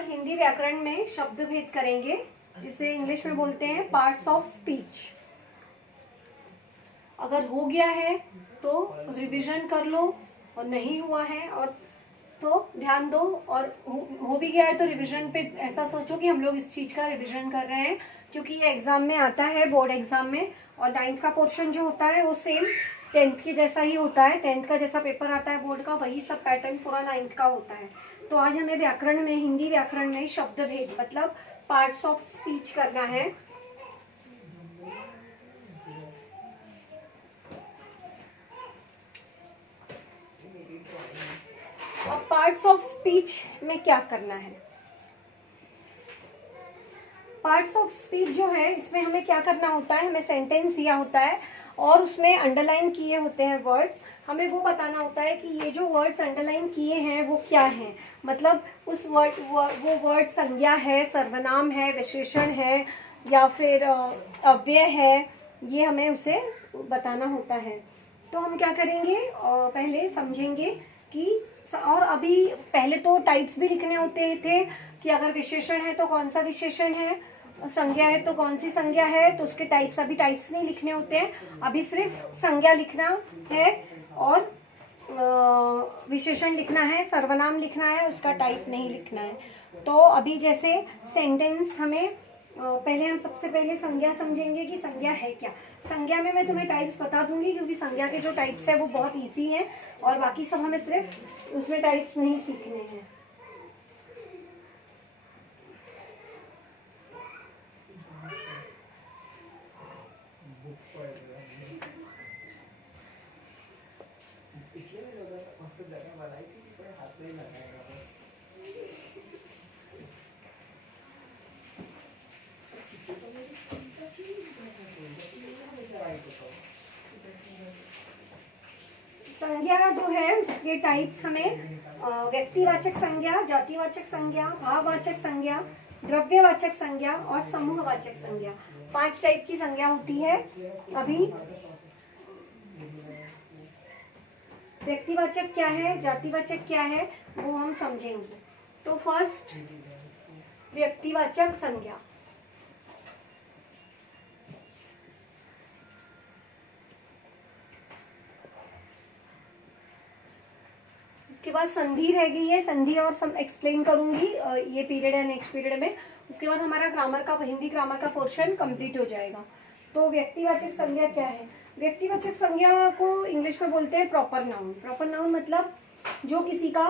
आज हिंदी व्याकरण में शब्द भेद करेंगे, जिसे इंग्लिश में बोलते हैं पार्ट्स ऑफ स्पीच। अगर हो गया है तो रिवीजन कर लो, और नहीं हुआ है और तो ध्यान दो, और हो भी गया है तो रिवीजन पे ऐसा सोचो कि हम लोग इस चीज़ का रिवीजन कर रहे हैं, क्योंकि ये एग्जाम में आता है, बोर्ड एग्जाम में। और 9th का पोर्शन जो होता है वो सेम 10th के जैसा ही होता है। 10th का जैसा पेपर आता है बोर्ड का, वही सब पैटर्न पूरा 9th का होता है। तो आज हमें व्याकरण में, हिंदी व्याकरण में शब्द भेद मतलब पार्ट्स ऑफ स्पीच करना है। अब पार्ट्स ऑफ स्पीच में क्या करना है? पार्ट्स ऑफ स्पीच जो है, इसमें हमें क्या करना होता है, हमें सेंटेंस दिया होता है और उसमें अंडरलाइन किए होते हैं वर्ड्स। हमें वो बताना होता है कि ये जो वर्ड्स अंडरलाइन किए हैं वो क्या हैं। मतलब उस वो वर्ड संज्ञा है, सर्वनाम है, विशेषण है, या फिर अव्यय है, ये हमें उसे बताना होता है। तो हम क्या करेंगे, पहले समझेंगे कि, और अभी पहले तो टाइप्स भी लिखने होते थे कि अगर विशेषण है तो कौन सा विशेषण है, संज्ञा है तो कौन सी संज्ञा है, तो उसके टाइप्स, अभी टाइप्स नहीं लिखने होते हैं। अभी सिर्फ संज्ञा लिखना है और विशेषण लिखना है, सर्वनाम लिखना है, उसका टाइप नहीं लिखना है। तो अभी जैसे सेंटेंस हमें पहले हम सबसे पहले संज्ञा समझेंगे कि संज्ञा है क्या। संज्ञा में मैं तुम्हें टाइप्स बता दूंगी, क्योंकि संज्ञा के जो टाइप्स है वो बहुत इजी हैं, और बाकी सब हमें सिर्फ उसमें टाइप्स नहीं सीखने हैं। संज्ञा जो है उसके टाइप्स हमें व्यक्तिवाचक संज्ञा, जातिवाचक संज्ञा, भाववाचक संज्ञा, द्रव्यवाचक संज्ञा और समूहवाचक संज्ञा, 5 टाइप की संज्ञा होती है। अभी व्यक्तिवाचक क्या है, जातिवाचक क्या है, वो हम समझेंगे। तो फर्स्ट व्यक्तिवाचक संज्ञा। उसके बाद संधि रह गई है, संधि और सब एक्सप्लेन करूंगी ये पीरियड है, नेक्स्ट पीरियड में। उसके बाद हमारा ग्रामर का, हिंदी ग्रामर का पोर्शन कंप्लीट हो जाएगा। तो व्यक्तिवाचक संज्ञा क्या है? व्यक्तिवाचक संज्ञा को इंग्लिश में बोलते हैं प्रॉपर नाउन। प्रॉपर नाउन मतलब जो किसी का,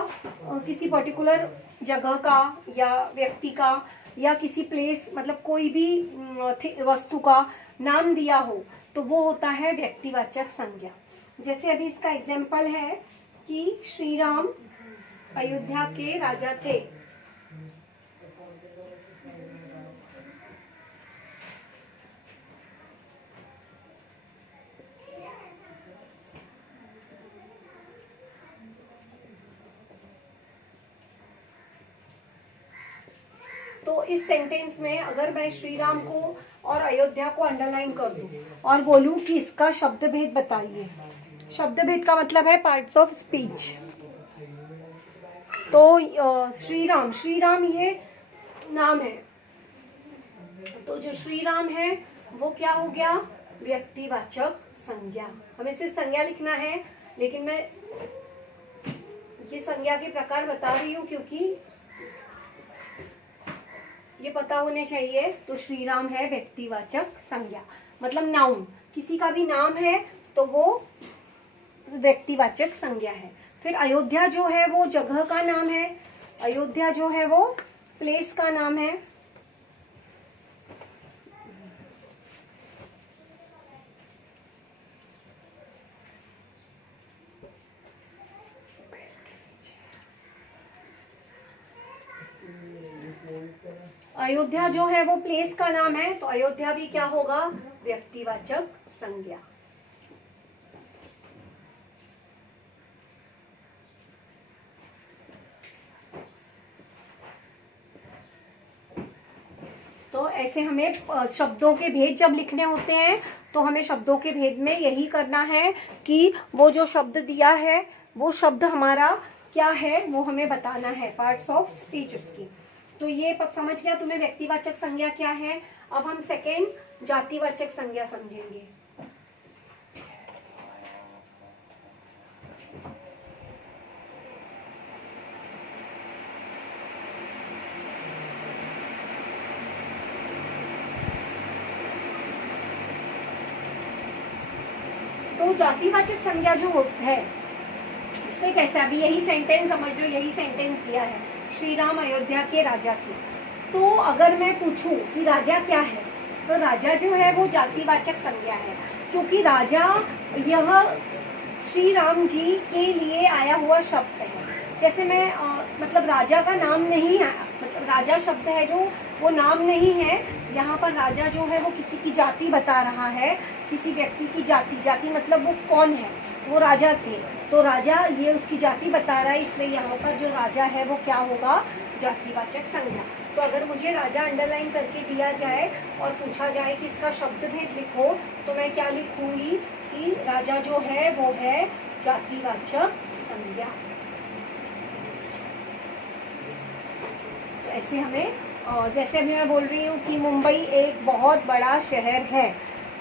किसी पर्टिकुलर जगह का या व्यक्ति का या किसी प्लेस, मतलब कोई भी वस्तु का नाम दिया हो, तो वो होता है व्यक्तिवाचक संज्ञा। जैसे अभी इसका एग्जाम्पल है कि श्री राम अयोध्या के राजा थे। तो इस सेंटेंस में अगर मैं श्री राम को और अयोध्या को अंडरलाइन कर दूं और बोलूं कि इसका शब्द भेद बताइए। शब्द भेद का मतलब है पार्ट्स ऑफ स्पीच। तो श्री राम ये नाम है, तो जो श्री राम है वो क्या हो गया, व्यक्तिवाचक संज्ञा। हमें सिर्फ संज्ञा लिखना है, लेकिन मैं ये संज्ञा के प्रकार बता रही हूँ क्योंकि ये पता होने चाहिए। तो श्री राम है व्यक्तिवाचक संज्ञा, मतलब नाउन, किसी का भी नाम है तो वो व्यक्तिवाचक संज्ञा है। फिर अयोध्या जो है वो जगह का नाम है, अयोध्या जो है वो प्लेस का नाम है। अयोध्या जो है वो प्लेस का नाम है, तो अयोध्या भी क्या होगा, व्यक्तिवाचक संज्ञा। तो ऐसे हमें शब्दों के भेद जब लिखने होते हैं तो हमें शब्दों के भेद में यही करना है कि वो जो शब्द दिया है वो शब्द हमारा क्या है वो हमें बताना है, पार्ट्स ऑफ स्पीच उसकी। तो ये समझ गया तुम्हें व्यक्तिवाचक संज्ञा क्या है। अब हम सेकेंड जातिवाचक संज्ञा समझेंगे। तो जातिवाचक संज्ञा जो है इसमें कैसे, अभी यही सेंटेंस समझ लो, यही सेंटेंस दिया है श्री राम अयोध्या के राजा की। तो अगर मैं पूछूं कि राजा क्या है, तो राजा जो है वो जातिवाचक संज्ञा है, क्योंकि राजा यह श्री राम जी के लिए आया हुआ शब्द है। जैसे मैं मतलब राजा का नाम नहीं है, मतलब राजा शब्द है जो वो नाम नहीं है, यहाँ पर राजा जो है वो किसी की जाति बता रहा है, किसी व्यक्ति की जाति, जाति मतलब वो कौन है, वो राजा थे, तो राजा ये उसकी जाति बता रहा है, इसलिए यहाँ पर जो राजा है वो क्या होगा, जातिवाचक संज्ञा। तो अगर मुझे राजा अंडरलाइन करके दिया जाए और पूछा जाए कि इसका शब्द भेद लिखो, तो मैं क्या लिखूंगी कि राजा जो है वो है जातिवाचक संज्ञा। तो ऐसे हमें, जैसे अभी मैं बोल रही हूँ कि मुंबई एक बहुत बड़ा शहर है,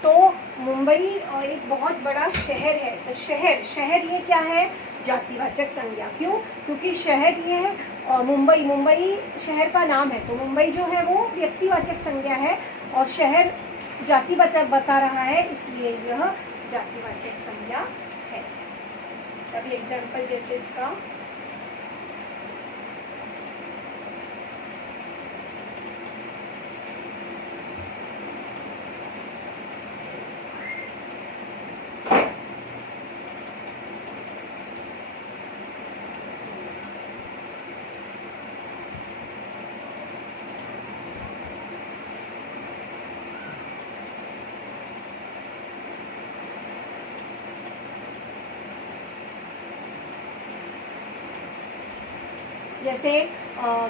तो मुंबई एक बहुत बड़ा शहर है, तो शहर, शहर ये क्या है, जातिवाचक संज्ञा। क्यों, क्योंकि शहर ये है मुंबई, मुंबई शहर का नाम है, तो मुंबई जो है वो व्यक्तिवाचक संज्ञा है और शहर जाति बता रहा है, इसलिए यह जातिवाचक संज्ञा है। अभी एग्जाम्पल जैसे इसका, जैसे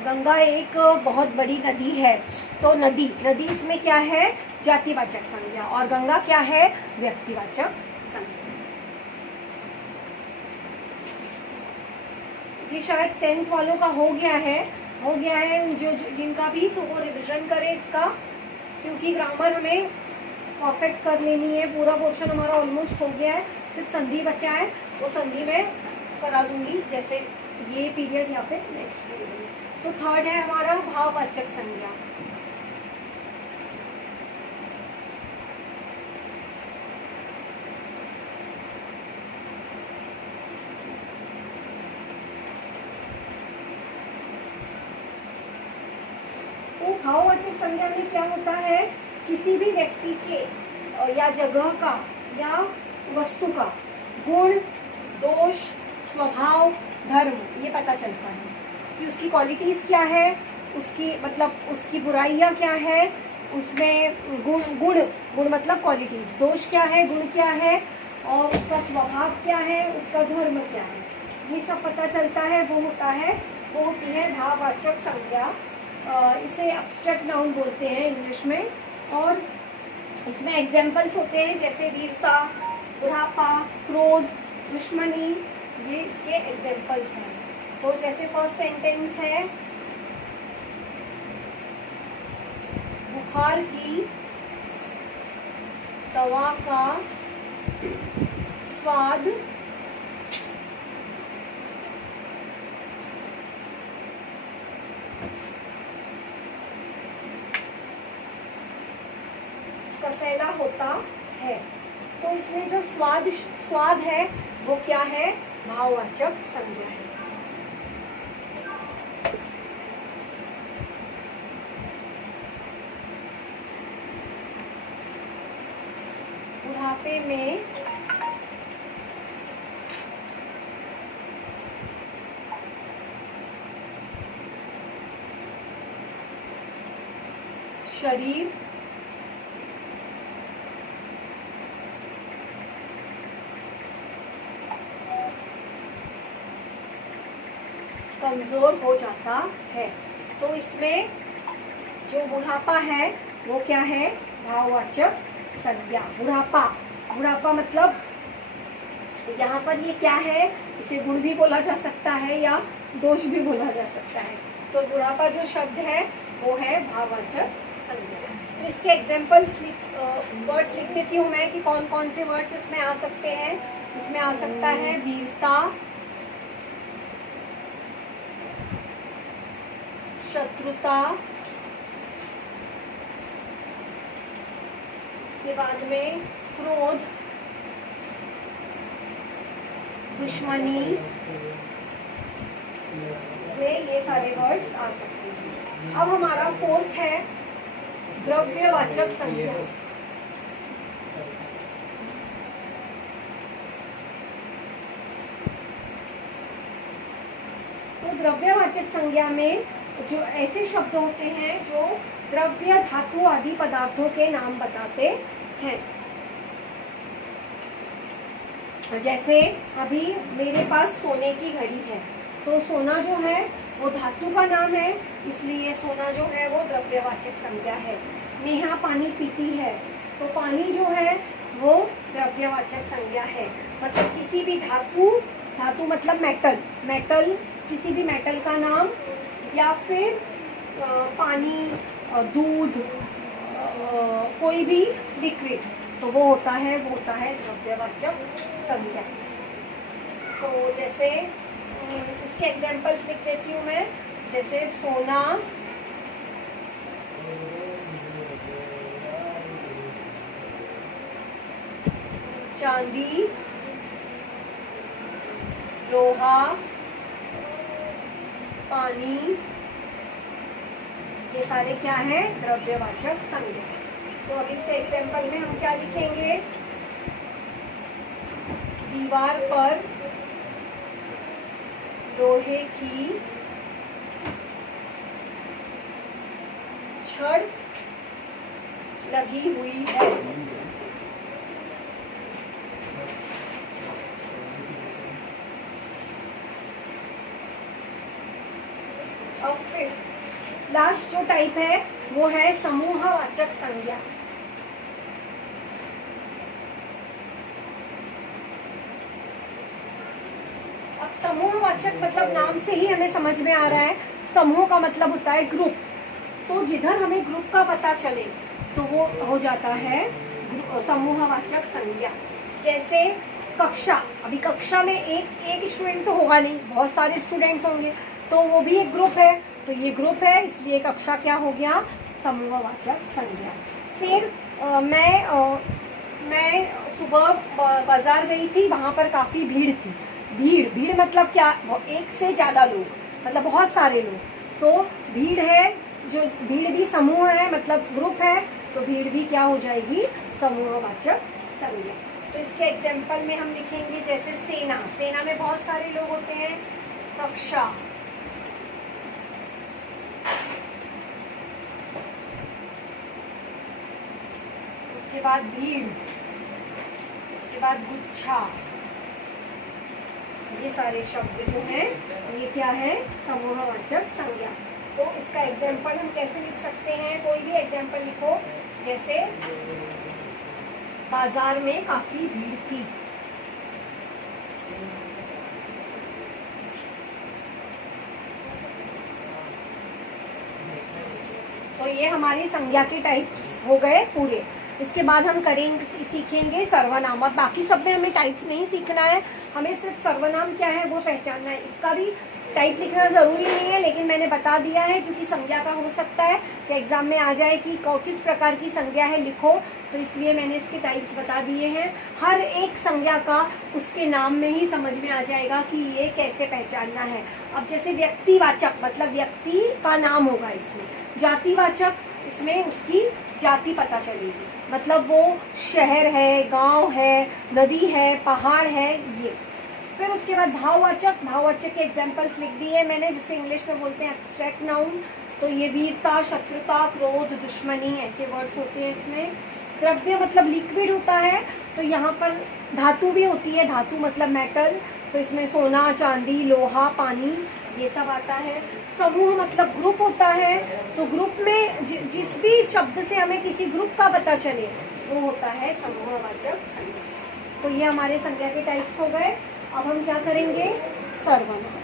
गंगा एक बहुत बड़ी नदी है, तो नदी, नदी इसमें क्या है, जातिवाचक संज्ञा, और गंगा क्या है, व्यक्तिवाचक संज्ञा। ये शायद 10th वालों का हो गया है जो जिनका भी, तो वो रिविजन करें इसका, क्योंकि ग्रामर हमें परफेक्ट कर लेनी है। पूरा पोर्शन हमारा ऑलमोस्ट हो गया है, सिर्फ संधि बचा है, वो संधि में करा दूंगी, जैसे ये पीरियड या फिर नेक्स्ट पीरियड में। तो थर्ड है हमारा भाववाचक संज्ञा। तो भाववाचक संज्ञा में क्या होता है, किसी भी व्यक्ति के या जगह का या वस्तु का गुण, दोष, स्वभाव, धर्म, ये पता चलता है कि उसकी क्वालिटीज़ क्या है, उसकी मतलब उसकी बुराइयाँ क्या है, उसमें गुण मतलब क्वालिटीज़, दोष क्या है, गुण क्या है, और उसका स्वभाव क्या है, उसका धर्म क्या है, ये सब पता चलता है। वो होती है भाववाचक संज्ञा। इसे एब्स्ट्रैक्ट नाउन बोलते हैं इंग्लिश में, और इसमें एग्जाम्पल्स होते हैं जैसे वीरता, बुढ़ापा, क्रोध, दुश्मनी, ये इसके एग्जाम्पल्स हैं। तो जैसे फर्स्ट सेंटेंस है, बुखार की दवा का स्वाद कसैला होता है। तो इसमें जो स्वाद है वो क्या है, भाववाचक संज्ञा है। बुढ़ापे में शरीर कमजोर हो जाता है। तो इसमें जो बुढ़ापा है वो क्या है, भाववाचक संज्ञा। बुढ़ापा मतलब तो यहाँ पर ये क्या है, इसे गुण भी बोला जा सकता है या दोष भी बोला जा सकता है। तो बुढ़ापा जो शब्द है वो है भाववाचक संज्ञा। तो इसके एग्जाम्पल्स वर्ड्स लिख देती हूँ मैं कि कौन कौन से वर्ड्स इसमें आ सकते हैं। इसमें आ सकता है वीरता, शत्रुता, उसके बाद में क्रोध, दुश्मनी, इसमें ये सारे वर्ड्स आ सकते हैं। अब हमारा फोर्थ है द्रव्यवाचक संज्ञा। तो द्रव्यवाचक संज्ञा में जो ऐसे शब्द होते हैं जो द्रव्य, धातु आदि पदार्थों के नाम बताते हैं। जैसे अभी मेरे पास सोने की घड़ी है, तो सोना जो है वो धातु का नाम है, इसलिए सोना जो है वो द्रव्यवाचक संज्ञा है। नेहा पानी पीती है, तो पानी जो है वो द्रव्यवाचक संज्ञा है। मतलब किसी भी धातु, धातु मतलब मेटल, मेटल किसी भी मेटल का नाम, या फिर पानी, दूध, कोई भी लिक्विड, तो वो होता है द्रव्यवाचक संज्ञा। तो जैसे इसके एग्जाम्पल्स लिख देती हूँ मैं, जैसे सोना, चांदी, लोहा, पानी, ये सारे क्या है, द्रव्यवाचक संज्ञा। तो अभी से एग्जाम्पल में हम क्या लिखेंगे, दीवार पर लोहे की छड़ लगी हुई है। अब फिर लास्ट जो टाइप है वो है समूहवाचक संज्ञा। अब समूहवाचक मतलब नाम से ही हमें समझ में आ रहा है, समूह का मतलब होता है ग्रुप। तो जिधर हमें ग्रुप का पता चले तो वो हो जाता है समूहवाचक संज्ञा। जैसे कक्षा, अभी कक्षा में एक स्टूडेंट तो होगा नहीं, बहुत सारे स्टूडेंट्स होंगे, तो वो भी एक ग्रुप है, तो ये ग्रुप है, इसलिए कक्षा क्या हो गया, समूहवाचक संज्ञा। फिर मैं सुबह बाजार गई थी, वहाँ पर काफ़ी भीड़ थी। भीड़ मतलब क्या, एक से ज़्यादा लोग, मतलब बहुत सारे लोग, तो भीड़ है, जो भीड़ भी समूह है मतलब ग्रुप है, तो भीड़ भी क्या हो जाएगी, समूहवाचक संज्ञा। तो इसके एग्जाम्पल में हम लिखेंगे जैसे सेना, सेना में बहुत सारे लोग होते हैं, कक्षा, उसके बाद भीड़, उसके बाद गुच्छा, ये सारे शब्द जो हैं ये क्या है, समूहवाचक संज्ञा। तो इसका एग्जाम्पल हम कैसे लिख सकते हैं, कोई भी एग्जाम्पल लिखो, जैसे बाजार में काफी भीड़ थी। तो ये हमारी संज्ञा के टाइप्स हो गए पूरे। इसके बाद हम करेंगे, सीखेंगे सर्वनाम। और बाकी सब में हमें टाइप्स नहीं सीखना है, हमें सिर्फ सर्वनाम क्या है वो पहचानना है। इसका भी टाइप लिखना ज़रूरी नहीं है, लेकिन मैंने बता दिया है क्योंकि संज्ञा का हो सकता है कि एग्जाम में आ जाए कि किस प्रकार की संज्ञा है लिखो, तो इसलिए मैंने इसके टाइप्स बता दिए हैं। हर एक संज्ञा का उसके नाम में ही समझ में आ जाएगा कि ये कैसे पहचानना है। अब जैसे व्यक्तिवाचक मतलब व्यक्ति का नाम होगा इसमें, जातिवाचक इसमें उसकी जाति पता चलेगी, मतलब वो शहर है, गांव है, नदी है, पहाड़ है, ये। फिर उसके बाद भाववाचक, भाववाचक के एग्जाम्पल्स लिख दिए मैंने, जिसे इंग्लिश में बोलते हैं एब्स्ट्रैक्ट नाउन। तो ये वीरता, शत्रुता, क्रोध, दुश्मनी ऐसे वर्ड्स होते हैं इसमें। द्रव्य मतलब लिक्विड होता है, तो यहाँ पर धातु भी होती है, धातु मतलब मेटल, तो इसमें सोना, चांदी, लोहा, पानी ये सब आता है। समूह मतलब ग्रुप होता है, तो ग्रुप में जिस भी शब्द से हमें किसी ग्रुप का पता चले वो होता है समूहवाचक संज्ञा। तो ये हमारे संज्ञा के टाइप्स हो गए। अब हम क्या करेंगे, सर्वनाम।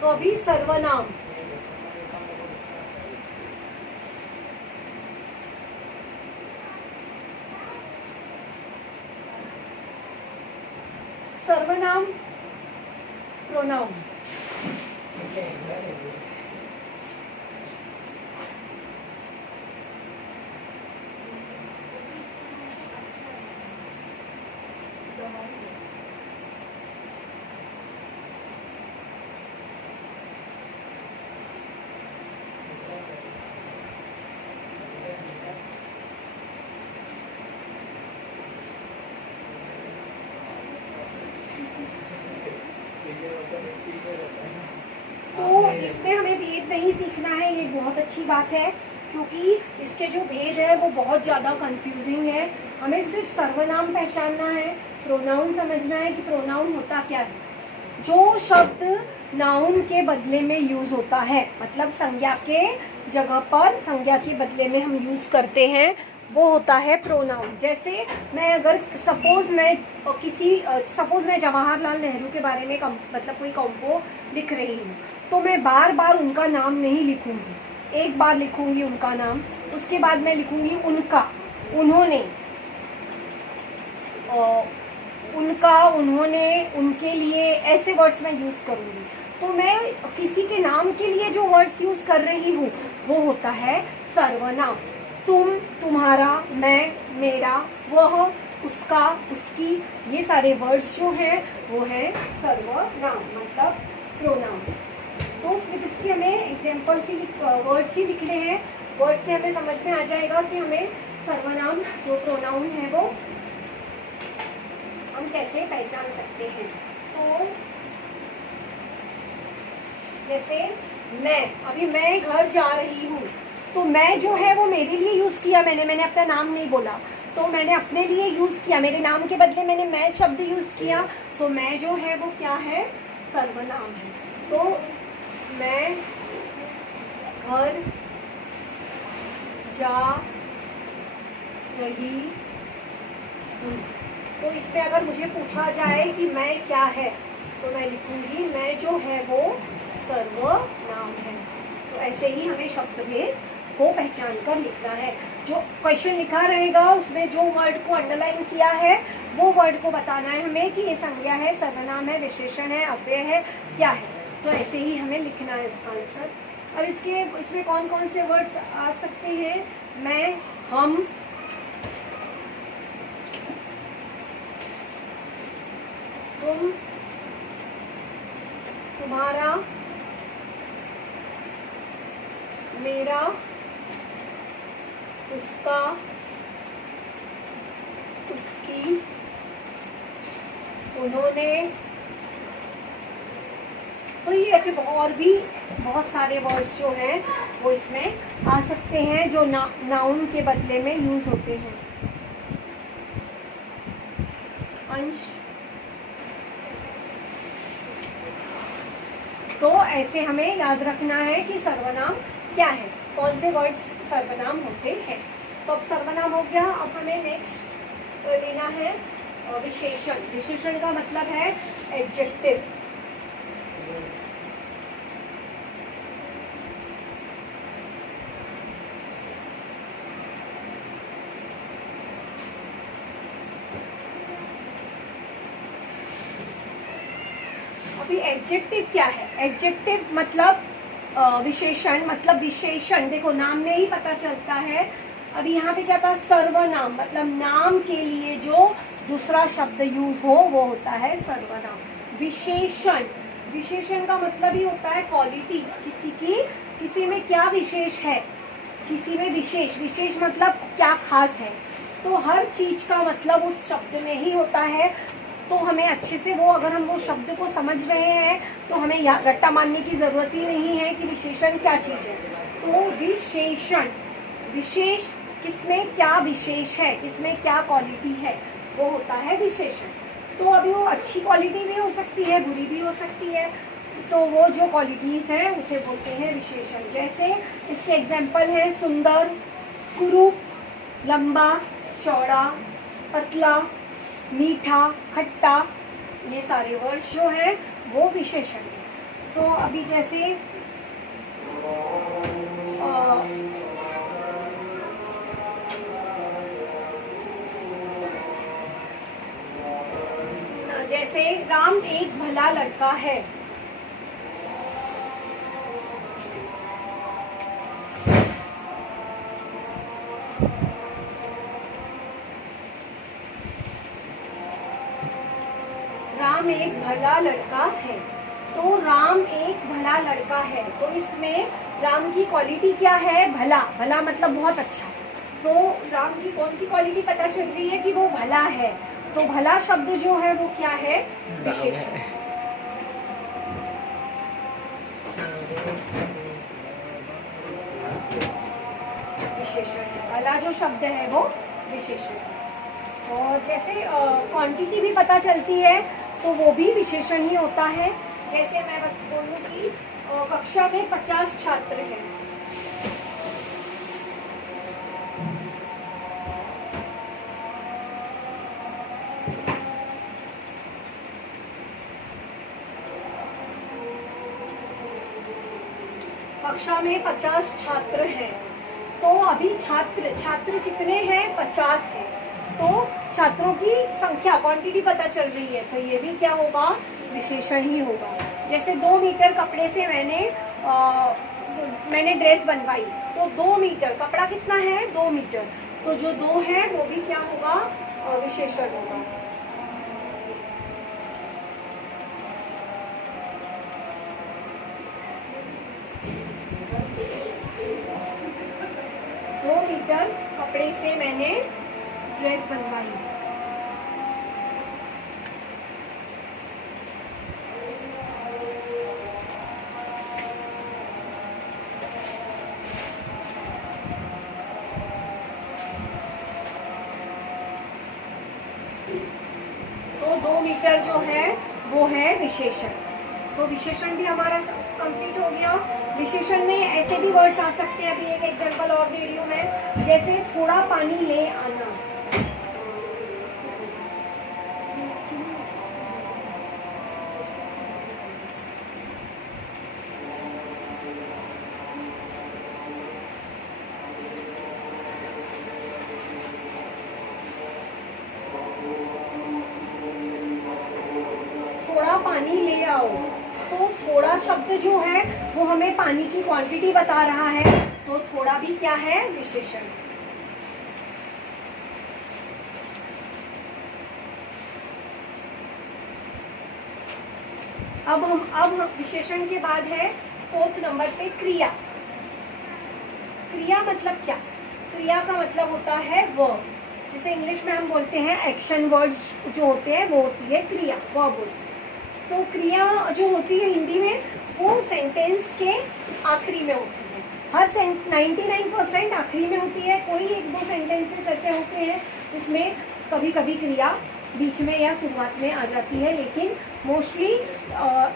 तो अभी सर्वनाम, सर्वनाम प्रोनाउन। तो इसमें हमें भेद नहीं सीखना है, ये बहुत अच्छी बात है, क्योंकि इसके जो भेद है वो बहुत ज़्यादा कंफ्यूजिंग है। हमें सिर्फ सर्वनाम पहचानना है, प्रोनाउन समझना है कि प्रोनाउन होता क्या है। जो शब्द नाउन के बदले में यूज़ होता है, मतलब संज्ञा के जगह पर संज्ञा के बदले में हम यूज़ करते हैं, वो होता है प्रोनाउन। जैसे मैं अगर सपोज मैं जवाहरलाल नेहरू के बारे में मतलब कोई कॉम्पो लिख रही हूँ, तो मैं बार बार उनका नाम नहीं लिखूंगी, एक बार लिखूंगी उनका नाम, उसके बाद मैं लिखूंगी उनका, उन्होंने, उनका, उन्होंने, उनके लिए, ऐसे वर्ड्स मैं यूज़ करूंगी। तो मैं किसी के नाम के लिए जो वर्ड्स यूज़ कर रही हूँ वो होता है सर्वनाम। तुम, तुम्हारा, मैं, मेरा, वह, उसका, उसकी, ये सारे वर्ड्स जो हैं वो हैं सर्वनाम, मतलब प्रोनाउन। तो विद इसके हमें एग्जाम्पल से वर्ड्स ही लिखने हैं, वर्ड से हमें समझ में आ जाएगा कि हमें सर्वनाम जो प्रोनाउन है वो हम कैसे पहचान सकते हैं। तो जैसे अभी मैं घर जा रही हूँ, तो मैं जो है वो मेरे लिए यूज़ किया, मैंने अपना नाम नहीं बोला, तो मैंने अपने लिए यूज़ किया, मेरे नाम के बदले मैंने मैं शब्द यूज़ किया, तो मैं जो है वो क्या है, सर्वनाम है। तो मैं घर जा रही हूँ, तो इसमें अगर मुझे पूछा जाए कि मैं क्या है, तो मैं लिखूंगी मैं जो है वो सर्वनाम है। तो ऐसे ही हमें शब्द भेद को पहचान कर लिखना है। जो क्वेश्चन लिखा रहेगा उसमें जो वर्ड को अंडरलाइन किया है वो वर्ड को बताना है हमें कि ये संज्ञा है, सर्वनाम है, विशेषण है, अव्यय है, क्या है। तो ऐसे ही हमें लिखना है इसका आंसर। अब इसमें कौन कौन से वर्ड्स आ सकते हैं, मैं, हम, तुम, तुम्हारा, मेरा, उसका, उसकी, उन्होंने। तो ये ऐसे और भी बहुत सारे वर्ड्स जो हैं वो इसमें आ सकते हैं जो नाउन के बदले में यूज होते हैं। अंश। तो ऐसे हमें याद रखना है कि सर्वनाम क्या है, कौन से वर्ड्स सर्वनाम होते हैं। तो अब सर्वनाम हो गया। अब हमें नेक्स्ट लेना है विशेषण। विशेषण का मतलब है एडजेक्टिव। अभी एडजेक्टिव क्या है, एडजेक्टिव मतलब विशेषण मतलब विशेषण, देखो नाम में ही पता चलता है। अभी यहाँ पे क्या था, सर्वनाम, मतलब नाम के लिए जो दूसरा शब्द यूज हो वो होता है सर्वनाम। विशेषण, विशेषण का मतलब ही होता है क्वालिटी, किसी की, किसी में क्या विशेष है, किसी में विशेष, विशेष मतलब क्या खास है। तो हर चीज का मतलब उस शब्द में ही होता है। तो हमें अच्छे से वो, अगर हम वो शब्द को समझ रहे हैं तो हमें रट्टा मारने की ज़रूरत ही नहीं है कि विशेषण क्या चीज़ है। तो विशेषण, विशेष, किसमें क्या विशेष है, किसमें क्या क्वालिटी है, वो होता है विशेषण। तो अभी वो अच्छी क्वालिटी भी हो सकती है, बुरी भी हो सकती है, तो वो जो क्वालिटीज़ हैं उसे बोलते हैं विशेषण। जैसे इसके एग्जाम्पल है सुंदर, कुरूप, लंबा, चौड़ा, पतला, मीठा, खट्टा, ये सारे वर्ड्स जो हैं वो विशेषण है। तो अभी जैसे जैसे राम एक भला लड़का है, राम एक भला लड़का है। तो राम एक भला लड़का है, तो इसमें राम की क्वालिटी क्या है, भला, भला मतलब बहुत अच्छा। तो राम की कौन सी क्वालिटी पता चल रही है कि वो भला है, तो भला शब्द जो है वो क्या है, विशेषण। विशेषण है, भला जो शब्द है वो विशेषण है। और जैसे क्वांटिटी भी पता चलती है तो वो भी विशेषण ही होता है। जैसे मैं बोलूँ कि कक्षा में 50 छात्र हैं, कक्षा में 50 छात्र हैं, तो अभी छात्र कितने हैं, 50 हैं। तो छात्रों की संख्या, क्वांटिटी पता चल रही है, तो ये भी क्या होगा, विशेषण ही होगा। जैसे 2 मीटर कपड़े से मैंने ड्रेस बनवाई, तो 2 मीटर, कपड़ा कितना है, 2 मीटर, तो जो 2 है वो भी क्या होगा, विशेषण होगा। कपड़े से मैंने ड्रेस बनवाई। तो 2 मीटर जो है वो है विशेषण। तो विशेषण भी हमारा कंप्लीट हो गया। विशेषण में ऐसे भी वर्ड्स आ सकते हैं, अभी एक एग्जांपल और दे रही हूँ मैं, जैसे थोड़ा पानी ले आना। थोड़ा पानी ले आओ, तो थोड़ा शब्द जो है वो हमें पानी की क्वांटिटी बता रहा है, तो थोड़ा भी क्या है, विशेषण। अब विशेषण के बाद है 4th नंबर पे क्रिया। क्रिया मतलब क्या, क्रिया का मतलब होता है वर्ब। जैसे इंग्लिश में हम बोलते हैं एक्शन वर्ड्स जो होते हैं वो होती है क्रिया, वर्ब होती है। तो क्रिया जो होती है हिंदी में वो सेंटेंस के आखिरी में होती है। हर 99% आखिरी में होती है। कोई 1-2 सेंटेंसेस ऐसे होते हैं जिसमें कभी कभी क्रिया बीच में या शुरुआत में आ जाती है, लेकिन मोस्टली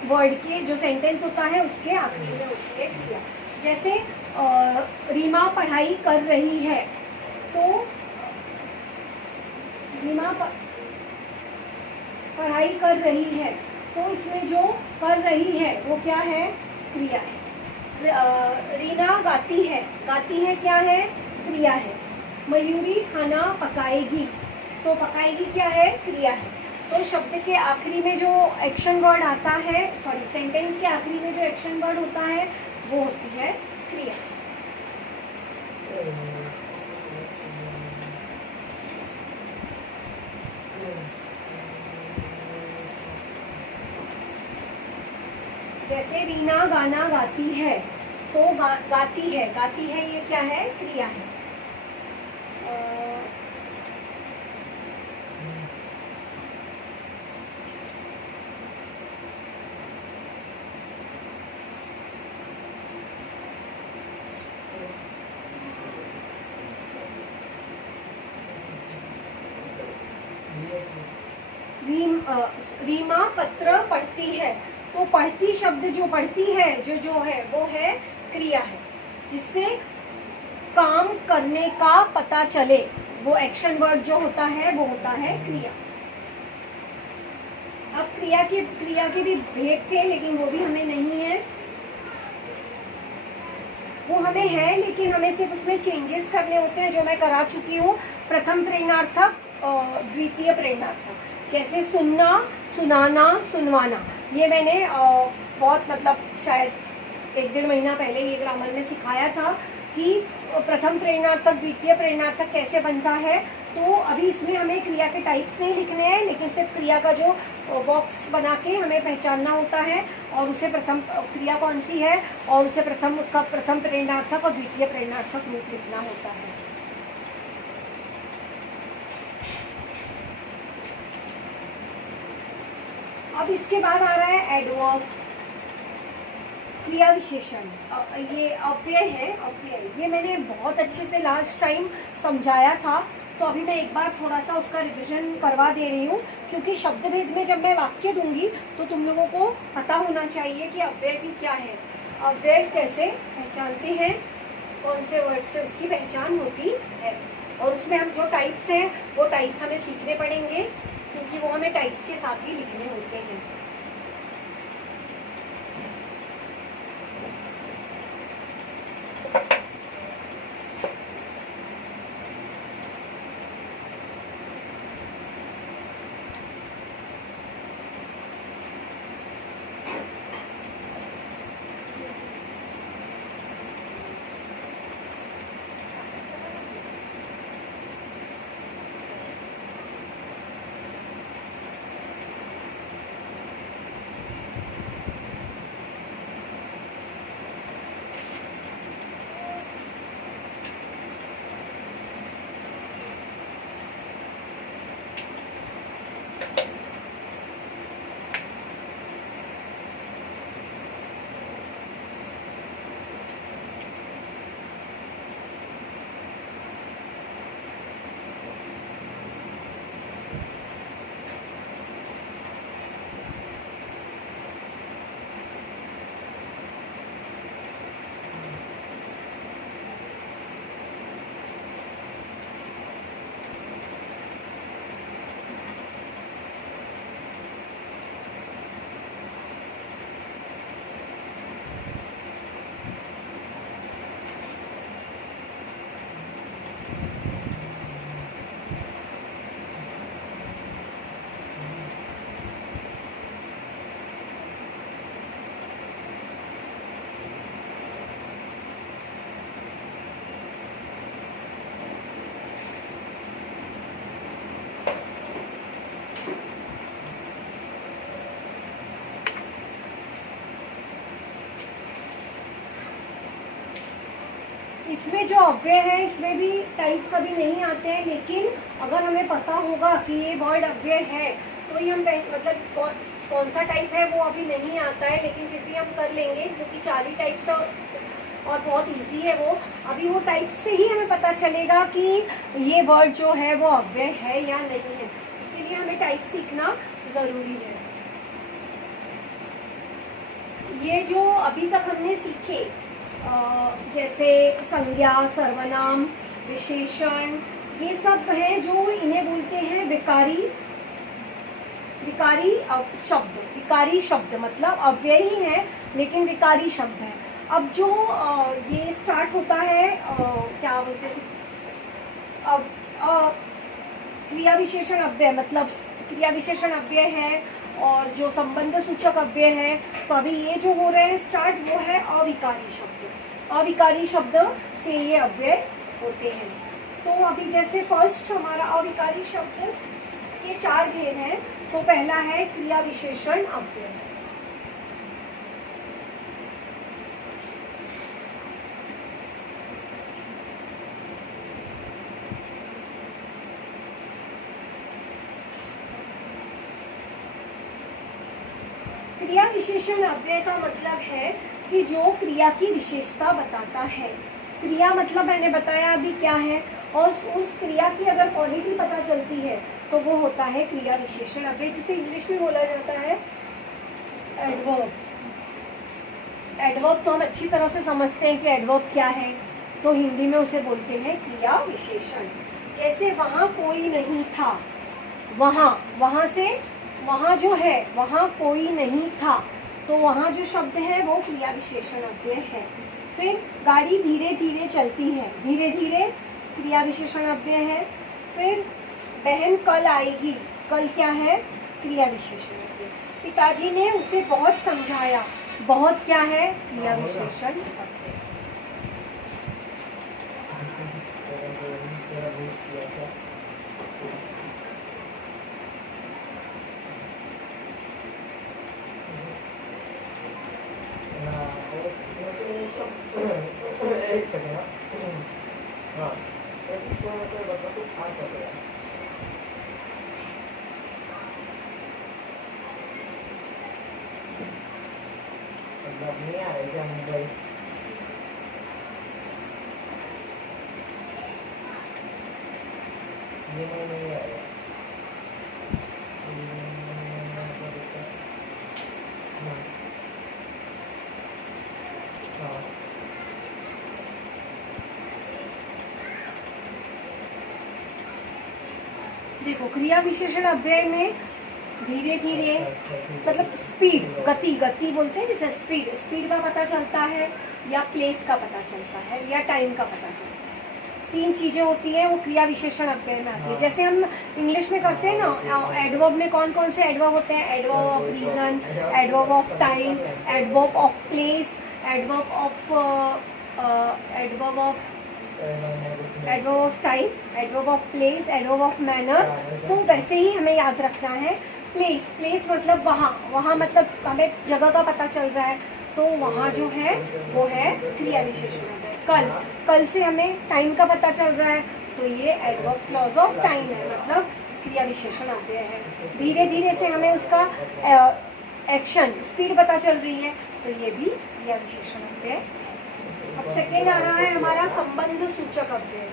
वर्ड के जो सेंटेंस होता है उसके आखिरी में होती है क्रिया। जैसे रीमा पढ़ाई कर रही है, तो रीमा पढ़ाई कर रही है, तो इसमें जो कर रही है वो क्या है, क्रिया है। रीना गाती है क्या है, क्रिया है। मयूरी खाना पकाएगी, तो पकाएगी क्या है, क्रिया है। तो शब्द के आखिरी में जो एक्शन वर्ड आता है, सेंटेंस के आखिरी में जो एक्शन वर्ड होता है वो होती है क्रिया। जैसे रीना गाना गाती है, तो गाती है ये क्या है? क्रिया है। रीमा पत्र पढ़ती है, तो पढ़ती शब्द जो पढ़ती है जो है वो है क्रिया है, जिससे काम करने का पता चले, वो एक्शन वर्ड जो होता है वो होता है क्रिया। अब क्रिया के भी भेद थे, लेकिन वो भी हमें नहीं है, वो हमें है लेकिन हमें सिर्फ उसमें चेंजेस करने होते हैं, जो मैं करा चुकी हूँ। प्रथम प्रेरणार्थक, द्वितीय प्रेरणार्थक। जैसे सुनना, सुनाना, सुनवाना, ये मैंने बहुत मतलब शायद 1-1.5 महीना पहले ये ग्रामर में सिखाया था कि प्रथम प्रेरणार्थक द्वितीय प्रेरणार्थक कैसे बनता है। तो अभी इसमें हमें क्रिया के टाइप्स नहीं लिखने हैं, लेकिन सिर्फ क्रिया का जो बॉक्स बना के हमें पहचानना होता है, और उसे प्रथम क्रिया कौन सी है, और उसे उसका प्रथम प्रेरणार्थक और द्वितीय प्रेरणार्थक रूप लिखना होता है। अब इसके बाद आ रहा है एडवर्ब, क्रिया विशेषण। ये अव्यय है, अव्यय ये मैंने बहुत अच्छे से लास्ट टाइम समझाया था, तो अभी मैं एक बार थोड़ा सा उसका रिविजन करवा दे रही हूँ, क्योंकि शब्द भेद में जब मैं वाक्य दूंगी तो तुम लोगों को पता होना चाहिए कि अव्यय भी क्या है, अव्यय कैसे पहचानते हैं, कौन से वर्ड से उसकी पहचान होती है। और उसमें हम जो टाइप्स हैं वो टाइप्स हमें सीखने पड़ेंगे, क्योंकि वो हमें टाइप्स के साथ ही लिखने होते हैं। इसमें जो अव्यय है इसमें भी टाइप्स अभी नहीं आते हैं, लेकिन अगर हमें पता होगा कि ये वर्ड अव्यय है तो ही हम मतलब कौन सा टाइप है वो अभी नहीं आता है, लेकिन फिर भी हम कर लेंगे, क्योंकि 4 ही टाइप्स और बहुत इजी है वो। अभी वो टाइप्स से ही हमें पता चलेगा कि ये वर्ड जो है वो अव्यय है या नहीं है, उसके लिए हमें टाइप सीखना ज़रूरी है। ये जो अभी तक हमने सीखे जैसे संज्ञा, सर्वनाम, विशेषण, ये सब है जो इन्हें बोलते हैं विकारी शब्द। विकारी शब्द मतलब अव्यय ही है लेकिन विकारी शब्द है। अब जो ये स्टार्ट होता है क्या बोलते हैं, क्रिया विशेषण अव्यय, मतलब क्रिया विशेषण अव्यय है और जो संबंध सूचक अव्यय है, तो अभी ये जो हो रहे हैं स्टार्ट, वो है अविकारी शब्द। अविकारी शब्द से ये अव्यय होते हैं। तो अभी जैसे फर्स्ट हमारा अविकारी शब्द के 4 भेद हैं। तो पहला है क्रिया विशेषण अव्यय। क्रिया विशेषण अव्यय का मतलब है कि जो क्रिया की विशेषता बताता है। क्रिया मतलब मैंने बताया अभी क्या है, और उस क्रिया की अगर क्वालिटी पता चलती है तो वो होता है क्रिया विशेषण अव्यय, जिसे इंग्लिश में बोला जाता है एडवर्ब। एडवर्ब तो हम अच्छी तरह से समझते हैं कि एडवर्ब क्या है, तो हिंदी में उसे बोलते हैं क्रिया विशेषण। जैसे वहाँ कोई नहीं था, वहाँ से वहाँ जो है, वहाँ कोई नहीं था, तो वहाँ जो शब्द है वो क्रिया विशेषण अव्यय है। फिर गाड़ी धीरे धीरे चलती है, धीरे धीरे क्रिया विशेषण अव्यय है। फिर बहन कल आएगी, कल क्या है, क्रिया विशेषण अव्यय। पिताजी ने उसे बहुत समझाया, बहुत क्या है, क्रिया विशेषण अव्यय। एक सेकेंड। हाँ, मतलब नहीं आ रही क्या मुंबई? ये नहीं आ रहा। देखो क्रिया विशेषण अव्यय में धीरे धीरे मतलब स्पीड, गति बोलते हैं जिसे स्पीड का पता चलता है, या प्लेस का पता चलता है, या टाइम का पता चलता है। 3 चीजें होती हैं, वो क्रिया विशेषण अव्यय में आती है। जैसे हम इंग्लिश में करते हैं ना, एडवर्ब में कौन कौन से एडवर्ब होते हैं, adverb of reason, adverb of time, adverb of place, adverb time, adverb of place, adverb of manner. तो वैसे ही हमें याद रखना है प्लेस मतलब वहाँ मतलब हमें जगह का पता चल रहा है, तो वहाँ जो है वो है क्रिया विशेषण अव्यय। कल से हमें टाइम का पता चल रहा है, तो ये एडवर्ब क्लॉज ऑफ टाइम है, मतलब क्रिया विशेषण अव्यय है। धीरे धीरे से हमें उसका एक्शन स्पीड पता चल रही है, तो ये भी क्रिया विशेषण अव्यय है। अब सेकेंड आ रहा है हमारा संबंध सूचक अव्यय।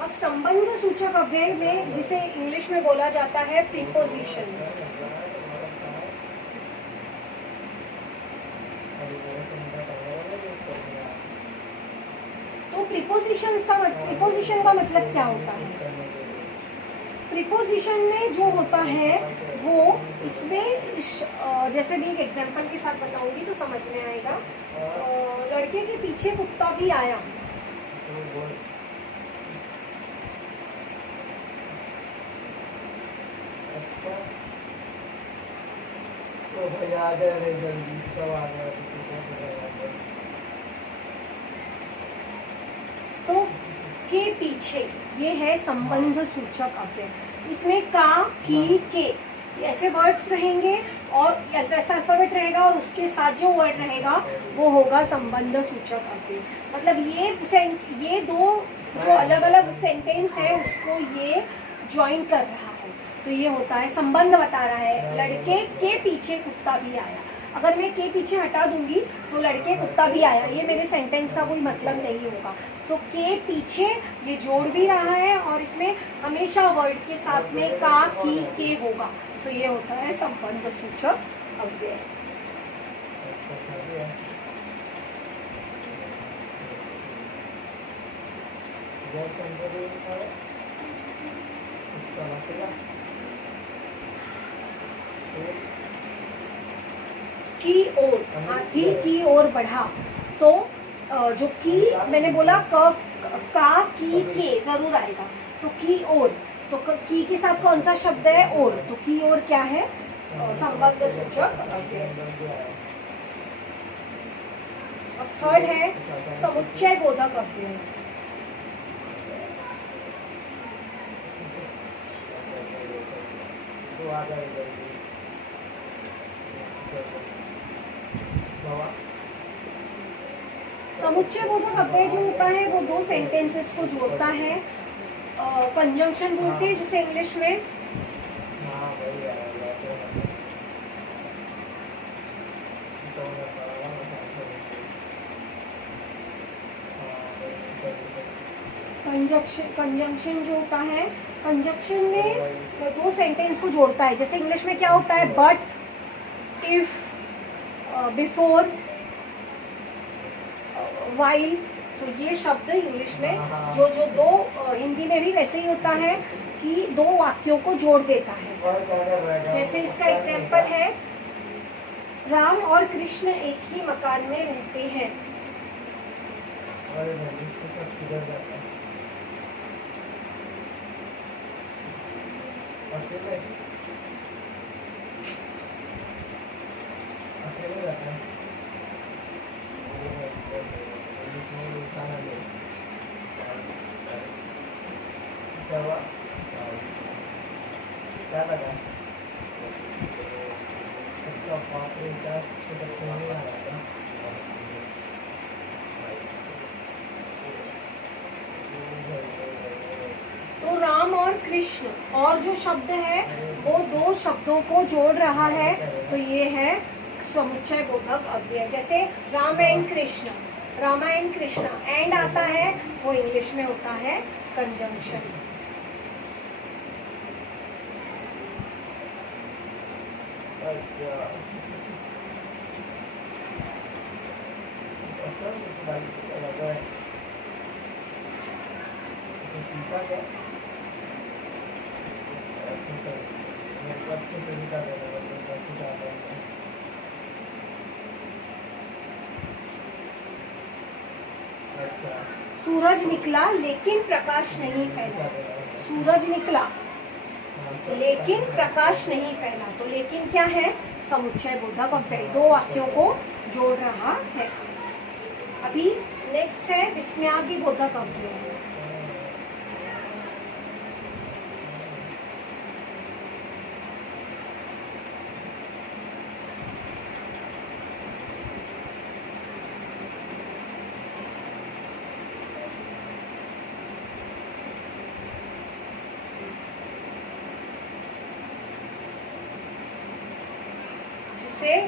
अब संबंध सूचक अव्यय में जिसे इंग्लिश में बोला जाता है प्रीपोजिशन। तो प्रीपोजिशन का मतलब क्या होता है? प्रीपोजिशन में जो होता है वो इसमें जैसे भी एक एग्जांपल के साथ बताऊंगी तो समझ में आएगा। लड़के के पीछे कुत्ता भी आया, तो के पीछे ये है संबंध सूचक अव्यय। इसमें का, की, के ऐसे वर्ड्स रहेंगे और ऐसा अल्फाबेट रहेगा और उसके साथ जो वर्ड रहेगा वो होगा संबंध सूचक अव्यय। मतलब ये दो जो अलग अलग सेंटेंस है उसको ये ज्वाइन कर रहा है, तो ये होता है संबंध बता रहा है। लड़के के पीछे कुत्ता भी आया, अगर मैं के पीछे हटा दूंगी तो लड़के कुत्ता भी आया, ये मेरे सेंटेंस का कोई मतलब नहीं होगा। तो के पीछे ये जोड़ भी रहा है और इसमें हमेशा वर्ड के साथ में का, की, के होगा, तो ये होता है संबंध सूचक अव्यय। की ओर, हाथी की ओर बढ़ा, तो जो की मैंने बोला का की के जरूर आएगा, तो की और, तो की के साथ कौन सा शब्द है? और, तो की और क्या है? संबंध सूचक अव्यय। अब थर्ड है समुच्चय बोधक अव्यय। समुच्चय बोधक अव्यय जो होता है वो दो सेंटेंसेस को जोड़ता है। कंजंक्शन बोलते हैं जिसे इंग्लिश में। कंजंक्शन जो होता है, कंजंक्शन में दो सेंटेंस को जोड़ता है। जैसे इंग्लिश में क्या होता है? But, if, before, while. तो ये शब्द इंग्लिश में जो दो, हिंदी में भी वैसे ही होता है कि दो वाक्यों को जोड़ देता है। जैसे इसका एग्जाम्पल है, राम और कृष्ण एक ही मकान में रहते हैं। तो राम और कृष्ण और जो शब्द है वो दो शब्दों को जोड़ रहा है, तो ये है समुच्चय बोधक अव्यय। जैसे Ram and Krishna, Rama and Krishna, and आता है वो इंग्लिश में होता है कंजंक्शन। सूरज निकला लेकिन प्रकाश नहीं फैला। सूरज निकला लेकिन प्रकाश नहीं फैला, तो लेकिन क्या है? समुच्चय बोधक अव्यय, दो वाक्यों को जोड़ रहा है। अभी नेक्स्ट है विस्मयादि बोधक अव्यय।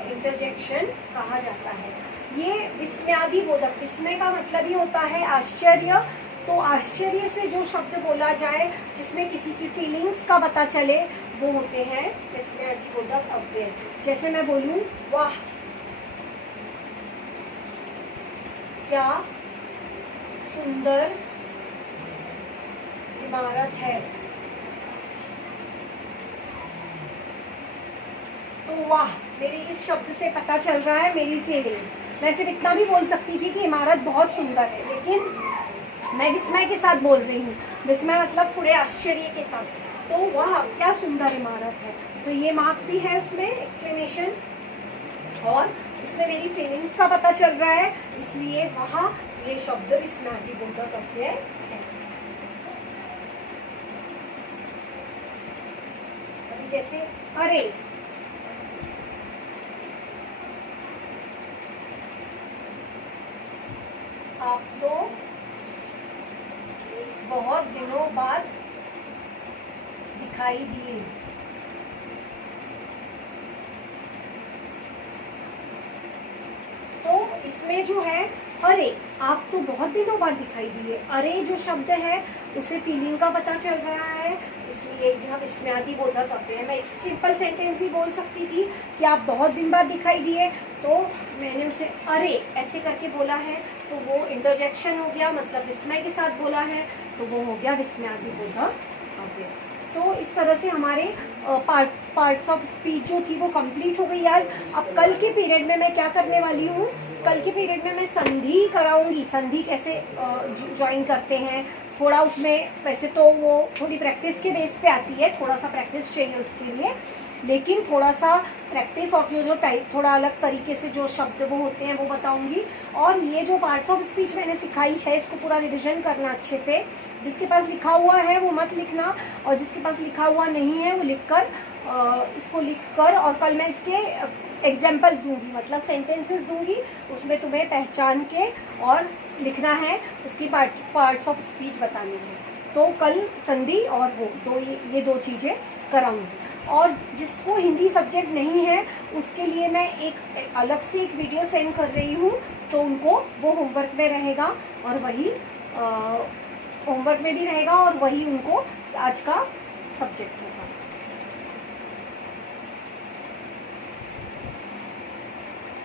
इंटरजेक्शन कहा जाता है। ये विस्मयादि बोधक, विस्मय का मतलब ही होता है आश्चर्य, तो आश्चर्य से जो शब्द बोला जाए जिसमें किसी की फीलिंग्स का पता चले वो होते हैं विस्मयादि बोधक अव्यय। जैसे मैं बोलूं, वाह क्या सुंदर इमारत है, तो वाह मेरी इस शब्द से पता चल रहा है मेरी फीलिंग्स। मैं सिर्फ इतना भी बोल सकती थी कि इमारत बहुत सुंदर है, लेकिन मैं विस्मय के साथ बोल रही हूँ। विस्मय मतलब थोड़े आश्चर्य के साथ, तो वाह क्या सुंदर इमारत है, तो ये मार्क भी है उसमें एक्सक्लेमेशन, और इसमें मेरी फीलिंग्स का पता चल रहा है, इसलिए वहाँ ये शब्द विस्मयादि बोधक अव्यय है। जैसे अरे, आप तो बहुत दिनों बाद दिखाई दिए। तो इसमें जो है अरे, आप तो बहुत दिनों बाद दिखाई दिए, अरे जो शब्द है उसे फीलिंग का पता चल रहा है, इसलिए यह विस्मयादि बोधक अव्यय है। मैं एक सिंपल सेंटेंस भी बोल सकती थी कि आप बहुत दिन बाद दिखाई दिए, तो मैंने उसे अरे ऐसे करके बोला है, तो वो इंटरजेक्शन हो गया, मतलब विस्मय के साथ बोला है, तो वो हो गया विस्मयादि बोधक अव्यय। तो इस तरह से हमारे पार्ट्स ऑफ स्पीच जो थी वो कंप्लीट हो गई आज। अब कल के पीरियड में मैं क्या करने वाली हूँ, कल के पीरियड में मैं संधि कराऊंगी, संधि कैसे ज्वाइन करते हैं। थोड़ा उसमें वैसे तो वो थोड़ी प्रैक्टिस के बेस पे आती है, थोड़ा सा प्रैक्टिस चाहिए उसके लिए, लेकिन थोड़ा सा प्रैक्टिस और जो टाइप थोड़ा अलग तरीके से जो शब्द वो होते हैं वो बताऊंगी। और ये जो पार्ट्स ऑफ स्पीच मैंने सिखाई है इसको पूरा रिविजन करना अच्छे से। जिसके पास लिखा हुआ है वो मत लिखना, और जिसके पास लिखा हुआ नहीं है वो लिखकर इसको लिखकर, और कल मैं इसके एग्जाम्पल्स दूंगी, मतलब सेंटेंसेस दूंगी, उसमें तुम्हें पहचान के और लिखना है, उसकी पार्ट्स ऑफ स्पीच बतानी है। तो कल संधि और वो ये दो चीज़ें कराऊंगी। और जिसको हिंदी सब्जेक्ट नहीं है उसके लिए मैं एक अलग से एक वीडियो सेंड कर रही हूँ, तो उनको वो होमवर्क में रहेगा और वही होमवर्क में भी रहेगा और वही उनको आज का सब्जेक्ट है।